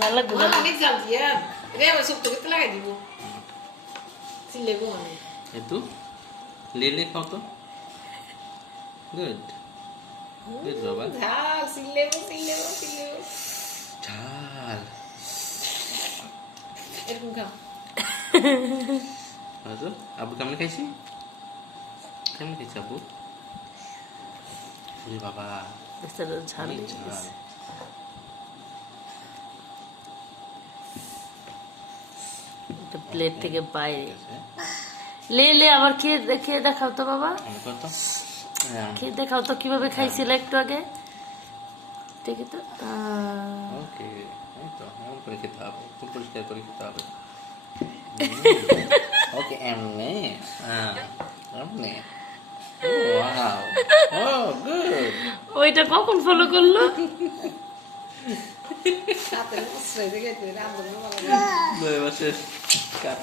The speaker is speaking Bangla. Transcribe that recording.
ঝাল লাগবে আমার অনেক জাল দিয়া রে আবার সব তোকে লাগাই দিব সিলে গো মানে একটু লেলে খাও তো গুড গুড বাবা ঝাল সিলে গো সিলে গো সিলে গো ঝাল এরকম খাও হয়তো আবু কেমন খাইছি কেমন খাইছি আবু বাবা ঝাল ঝাল গেছে। একটা প্লেট থেকে বাইরে। লে লে আবার খেয়ে খেয়ে দেখাও তো বাবা। হ্যাঁ। খেয়ে দেখাও তো কীভাবে খাইছিল একটু আগে। ঠিক তো ওকে এই তো এমন করে খেতে হবে খুব পরিষ্কার করে খেতে হবে। ওকে এমনি হ্যাঁ এমনি। ওয়াও। Oh good. ওইটা কখন ফলো করল? সাথে মশলা দিয়ে গেছে রান্ধবো না ভালো বছর কাট